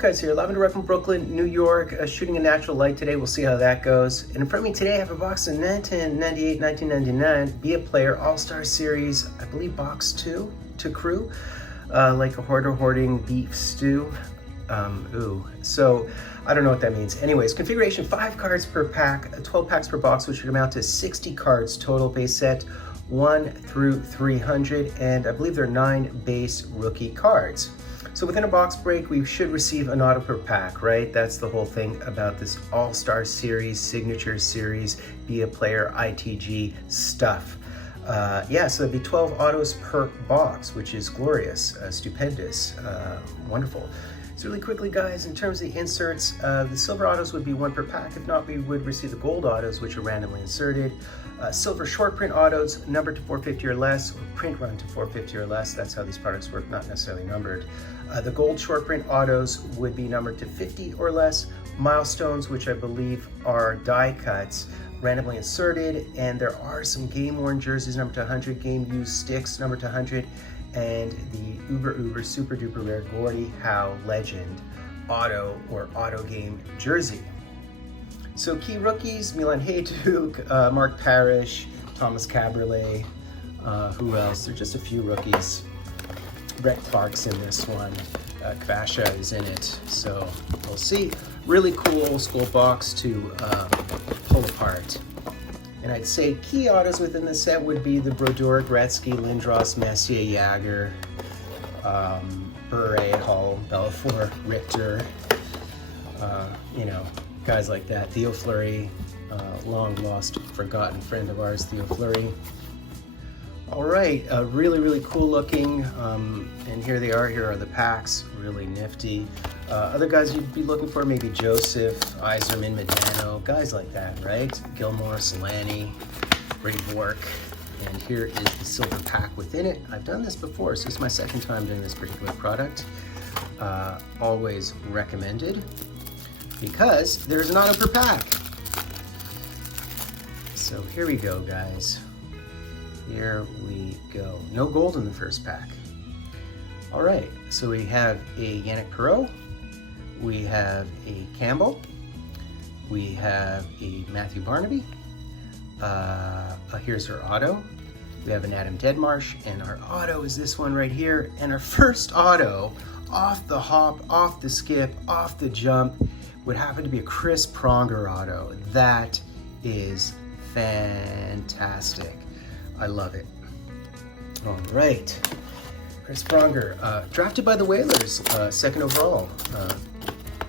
Cards here, Lavender Red from Brooklyn, New York, shooting a natural light today. We'll see how that goes. And in front of me today, I have a box of 1998, 1999 Be a Player All-Star Series, I believe box 2 to crew, like a hoarder hoarding beef stew. So I don't know what that means. Anyways, configuration 5 cards per pack, 12 packs per box, which would amount to 60 cards total base set, 1 through 300, and I believe there are 9 base rookie cards. So within a box break, we should receive an auto per pack, right? That's the whole thing about this All-Star Series, Signature Series, Be a Player, ITG stuff. Yeah, so that'd be 12 autos per box, which is glorious, stupendous, wonderful. So really quickly, guys, in terms of the inserts, the silver autos would be 1 per pack. If not, we would receive the gold autos, which are randomly inserted. Silver short print autos, numbered to 450 or less, or print run to 450 or less. That's how these products work, not necessarily numbered. The gold short print autos would be numbered to 50 or less. Milestones, which I believe are die cuts, randomly inserted. And there are some game worn jerseys numbered to 100, game used sticks numbered to 100, and the uber super duper rare Gordie Howe Legend auto or auto game jersey. So key rookies: Milan Hajduk, Mark Parrish, Thomas Caberlet, who else? There are just a few rookies. Brett Clark's in this one. Kvasha is in it. So we'll see. Really cool old school box to pull apart. And I'd say key autos within the set would be the Brodeur, Gretzky, Lindros, Messier, Jagger, Bure, Hall, Belfour, Richter, guys like that. Theo Fleury, long lost, forgotten friend of ours, Theo Fleury. All right, really cool looking, and here they are. Here are the packs, really nifty. Other guys you'd be looking for, maybe Joseph, Yzerman, Medano, guys like that, right? Gilmore, Solani, Ray Bork. And here is the silver pack within it. I've done this before, so this is my second time doing this particular product. Always recommended, because there's an auto per pack. So here we go, guys. Here we go. No gold in the first pack. All right, so we have a Yannick Perreault, we have a Campbell, we have a Matthew Barnaby, here's our auto. We have an Adam Deadmarsh, and our auto is this one right here. And our first auto, off the hop, off the skip, off the jump, would happen to be a Chris Pronger auto. That is fantastic. I love it. All right, Chris Pronger, drafted by the Whalers, 2nd overall.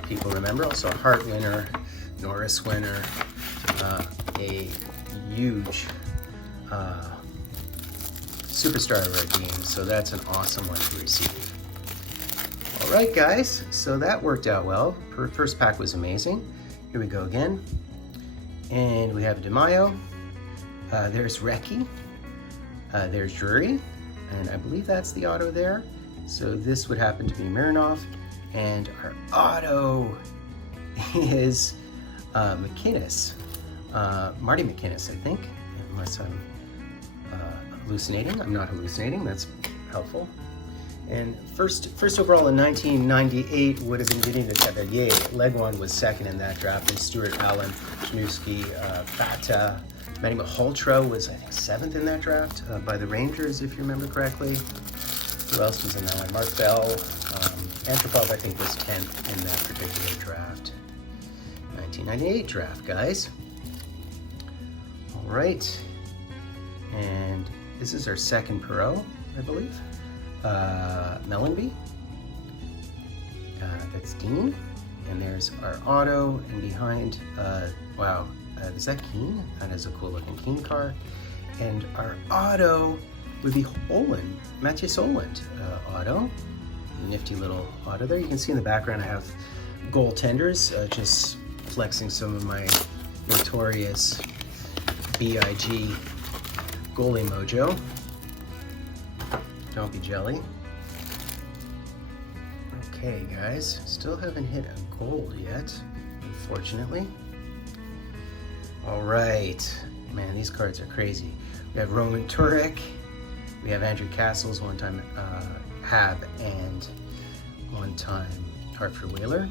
People remember, also a Hart winner, Norris winner, a huge superstar of our game. So that's an awesome one to receive. All right, guys, so that worked out well. First pack was amazing. Here we go again. And we have DeMaio. There's Recchi. There's Drury, and I believe that's the auto there. So this would happen to be Mironov, and our auto is McInnes, Marty McInnes, I think, unless I'm hallucinating. I'm not hallucinating, that's helpful. And first overall in 1998 would have been Denis Letavalier. Legwand was 2nd in that draft, and Stuart Allen, Janewski, Fata. Manny Malhotra was, I think, 7th in that draft by the Rangers, if you remember correctly. Who else was in that one? Mark Bell. Antropov, I think, was 10th in that particular draft. 1998 draft, guys. All right. And this is our second Perreault, I believe. Mellanby. That's Dean. And there's our auto, and behind, wow. Is that Keane? That is a cool looking Keane car. And our auto would be Holland, Matthias Holland auto. Nifty little auto there. You can see in the background I have goaltenders, just flexing some of my notorious BIG goalie mojo. Don't be jelly. Okay, guys, still haven't hit a gold yet, unfortunately. All right, man, these cards are crazy. We have Roman Turek, we have Andrew Castles, one-time Hab, and one-time Hartford Whaler.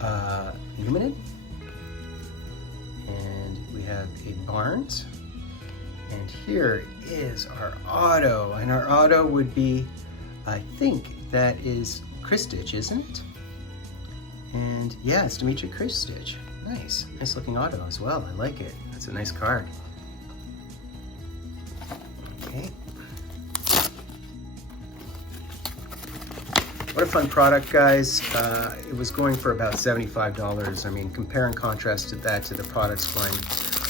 Numinid. And we have a Barnes. And here is our auto. And our auto would be, I think that is Kristich, isn't it? And yeah, it's Dmitry Kristich. Nice. Nice looking auto as well. I like it. That's a nice card. Okay. What a fun product, guys. It was going for about $75. I mean, compare and contrast that to the products going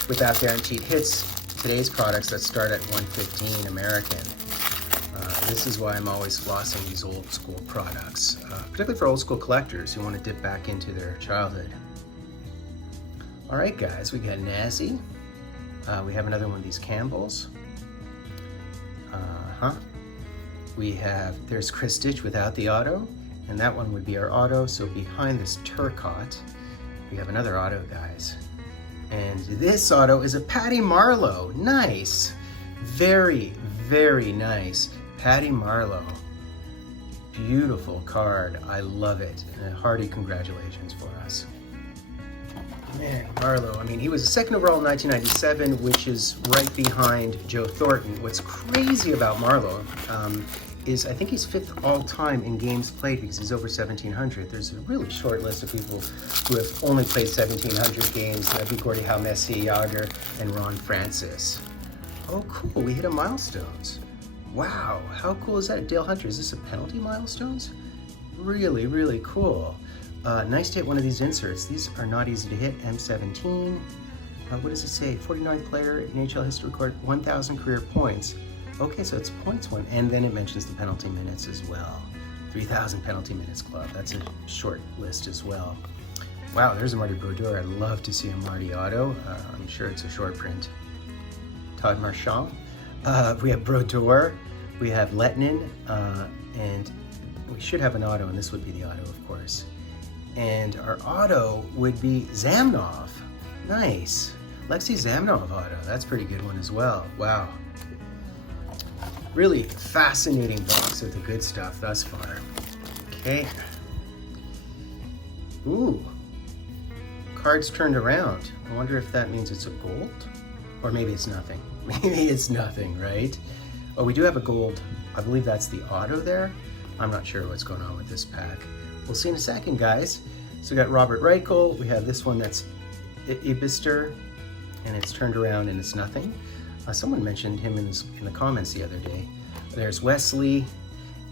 without guaranteed hits. Today's products that start at $115 American. This is why I'm always flossing these old school products, particularly for old school collectors who want to dip back into their childhood. All right, guys, we got Nazi. We have another one of these Campbells. There's Kristich without the auto, and that one would be our auto. So behind this Turcotte, we have another auto, guys. And this auto is a Patty Marleau. Nice. Very, very nice. Patty Marleau. Beautiful card. I love it. And a hearty congratulations for us. Man, Marleau, I mean, he was a second overall in 1997, which is right behind Joe Thornton. What's crazy about Marleau is I think he's 5th all-time in games played because he's over 1,700. There's a really short list of people who have only played 1,700 games. That'd be Gordie Howe, Messier, Yager, and Ron Francis. Oh, cool, we hit a milestones. Wow, how cool is that? Dale Hunter, is this a penalty milestones? Really, really cool. Nice to hit one of these inserts. These are not easy to hit. M17. What does it say? 49th player in NHL history record 1,000 career points. Okay, so it's points one, and then it mentions the penalty minutes as well. 3,000 penalty minutes club. That's a short list as well. Wow, there's a Marty Brodeur. I'd love to see a Marty auto. I'm sure it's a short print. Todd Marchand. We have Brodeur. We have Lettinen, and we should have an auto, and this would be the auto, of course. And our auto would be Zamnov. Nice. Lexi Zamnov auto. That's a pretty good one as well. Wow. Really fascinating box of the good stuff thus far. Okay. Ooh. Cards turned around. I wonder if that means it's a gold? Or maybe it's nothing. Maybe it's nothing, right? Oh, we do have a gold. I believe that's the auto there. I'm not sure what's going on with this pack. We'll see in a second, guys. So we got Robert Reichel. We have this one that's Ibister, and it's turned around and it's nothing. Someone mentioned him in the comments the other day. There's Wesley,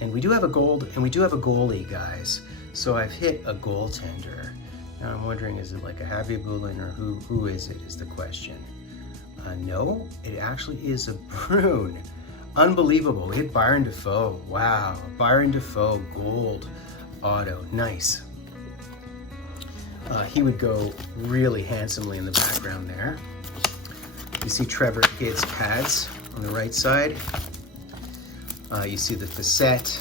and we do have a gold, and we do have a goalie, guys. So I've hit a goaltender. Now I'm wondering, is it like a Javier Bulin, or who is it, is the question. No, it actually is a Bruin. Unbelievable. We hit Byron Dafoe. Wow, Byron Dafoe gold auto. Nice. He would go really handsomely in the background there. You see Trevor Kidd's pads on the right side. You see the facette.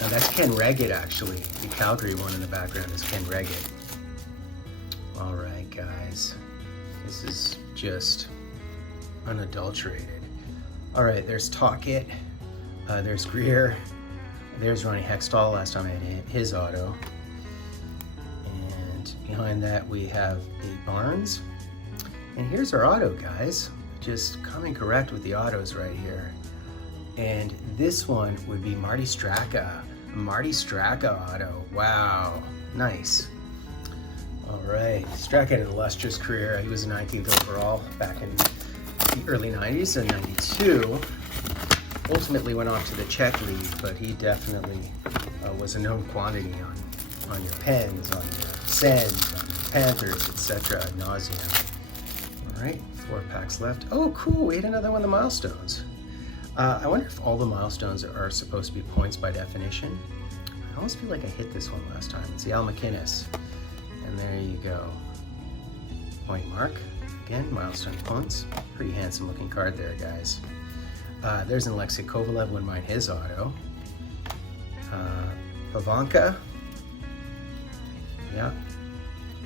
Now that's Ken Reggett, actually. The Calgary one in the background is Ken Reggett. All right, guys. This is just unadulterated. All right, there's Tocchet. There's Greer. There's Ronnie Hextall. Last time I had his auto. And behind that we have a Barnes. And here's our auto, guys. Just coming correct with the autos right here. And this one would be Marty Straka. Marty Straka auto. Wow, nice. All right, Straka had an illustrious career. He was 19th overall back in the early 90s and 92. Ultimately went off to the Czech League, but he definitely was a known quantity on your Pens, on your Sens, on your Panthers, etc. ad nauseam. All right, 4 packs left. Oh, cool, we hit another one of the milestones. I wonder if all the milestones are supposed to be points by definition. I almost feel like I hit this one last time. It's the Al MacInnis. And there you go. Point mark. Again, milestone points. Pretty handsome looking card there, guys. There's an Alexei Kovalev, wouldn't mind his auto. Pavanka. Yeah.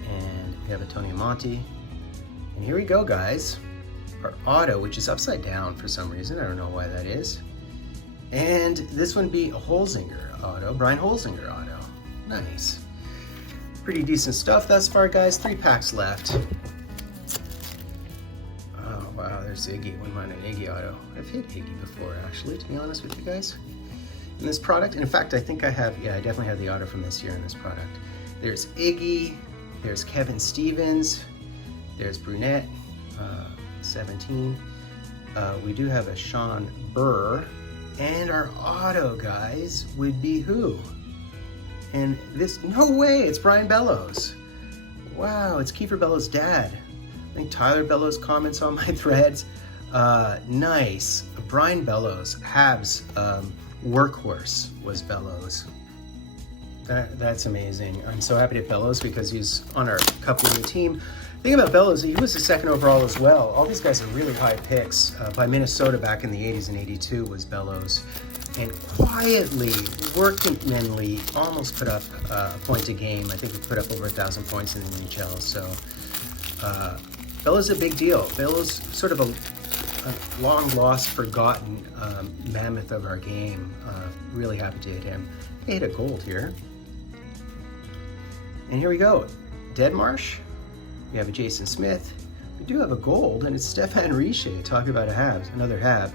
And we have a Tony Amonte. And here we go, guys. Our auto, which is upside down for some reason. I don't know why that is. And this one be a Holzinger auto, Brian Holzinger auto. Nice. Pretty decent stuff thus far, guys. 3 packs left. Oh, wow, there's Iggy. Wouldn't mind an Iggy auto. I've hit Iggy before, actually, to be honest with you guys. In this product, and in fact, I think I have, yeah, I definitely have the auto from this year in this product. There's Iggy, there's Kevin Stevens, there's Brunette, 17. We do have a Sean Burr, and our auto, guys, would be who? And this, no way, it's Brian Bellows. Wow, it's Kiefer Bellows' dad. I think Tyler Bellows comments on my threads. Nice. Brian Bellows, Habs workhorse was Bellows. That's amazing. I'm so happy to have Bellows because he's on our cup winning team. The thing about Bellows, he was the 2nd overall as well. All these guys are really high picks. By Minnesota back in the 80s and 82 was Bellows. And quietly, workmanly, almost put up a point a game. I think he put up over 1,000 points in the NHL. So Bellows is a big deal. Bellows sort of a long lost, forgotten mammoth of our game. Really happy to hit him. I hit a gold here. And here we go. Deadmarsh. We have a Jason Smith. We do have a gold, and it's Stéphane Richer. Talk about a Habs, another Hab.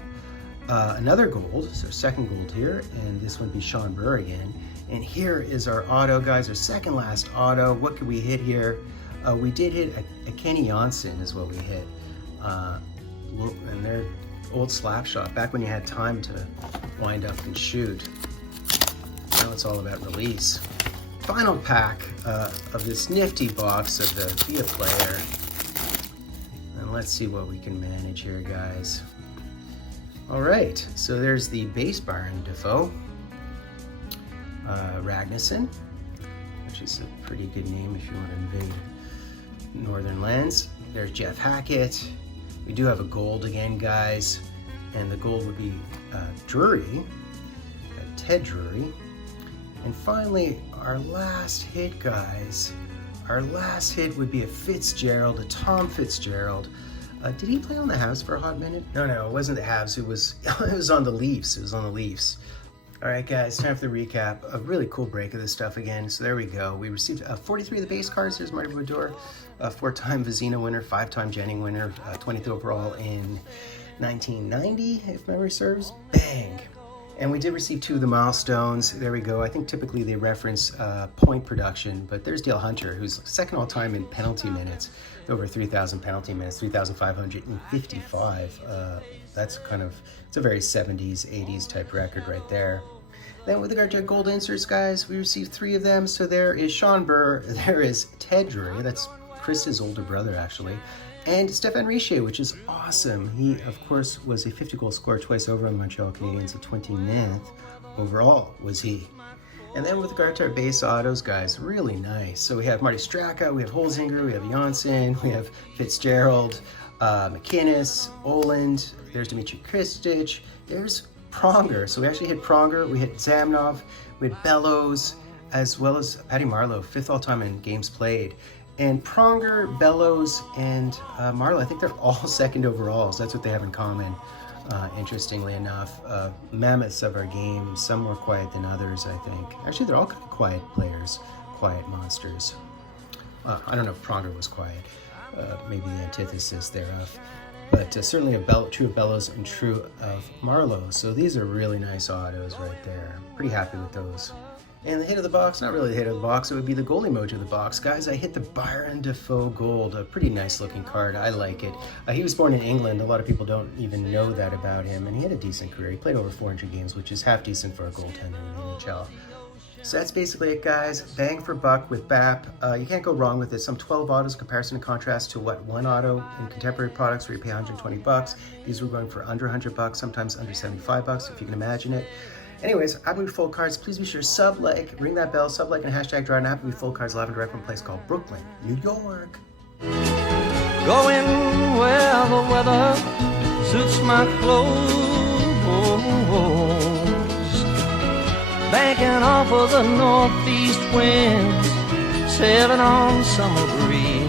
Another gold, so 2nd gold here, and this one be Sean Burr again. And here is our auto, guys, our 2nd last auto. What could we hit here? We did hit a Kenny Janssen is what we hit. And their old slap shot, back when you had time to wind up and shoot. Now it's all about release. Final pack of this nifty box of the Be a Player. And let's see what we can manage here, guys. All right, so there's the base Byron Defoe. Ragnarsson, which is a pretty good name if you want to invade Northern lands. There's Jeff Hackett. We do have a gold again, guys. And the gold would be Drury, Ted Drury. And finally, our last hit, guys. Our last hit would be a Fitzgerald, a Tom Fitzgerald. Did he play on the Habs for a hot minute? No, it wasn't the Habs. It was on the Leafs. It was on the Leafs. All right, guys, time for the recap. A really cool break of this stuff again. So there we go. We received 43 of the base cards. There's Marty Brodeur, a 4-time Vezina winner, 5-time Jennings winner, 20th overall in 1990, if memory serves. Bang. And we did receive 2 of the milestones. There we go. I think typically they reference point production, but there's Dale Hunter, who's 2nd all time in penalty minutes, over 3,000 penalty minutes, 3,555. That's it's a very 70s, 80s type record right there. Then with regard to gold inserts, guys, we received 3 of them. So there is Sean Burr, there is Ted Drury, that's Chris's older brother actually, and Stéphane Richer, which is awesome. He, of course, was a 50-goal scorer twice over on the Montreal Canadiens, at 29th overall was he. And then with regard to our base autos, guys, really nice. So we have Marty Straka, we have Holzinger, we have Janssen, we have Fitzgerald, McInnes, Oland, there's Dmitry Kristich, there's Pronger. So we actually hit Pronger, we hit Zamnov, we had Bellows, as well as Patty Marleau, 5th all-time in games played. And Pronger, Bellows, and Marleau, I think they're all 2nd overalls. That's what they have in common, interestingly enough. Mammoths of our game, some more quiet than others, I think. Actually, they're all kind of quiet players, quiet monsters. I don't know if Pronger was quiet, maybe the antithesis thereof. But certainly true of Bellows and true of Marleau. So these are really nice autos right there. Pretty happy with those. And the hit of the box, not really the hit of the box, it would be the gold emoji of the box. Guys, I hit the Byron Defoe gold, a pretty nice looking card. I like it. He was born in England. A lot of people don't even know that about him, and he had a decent career. He played over 400 games, which is half decent for a goaltender in the NHL. So that's basically it, guys. Bang for buck with BAP. You can't go wrong with it. Some 12 autos in comparison and contrast to what one auto in contemporary products where you pay $120. These were going for under $100, sometimes under $75, if you can imagine it. Anyways, Happy with Full Cards. Please be sure sub-like, ring that bell, sub-like, and hashtag draw an Happy with Full Cards live and direct from a place called Brooklyn, New York. Going where the weather suits my clothes, banking off of the northeast winds, sailing on summer breeze.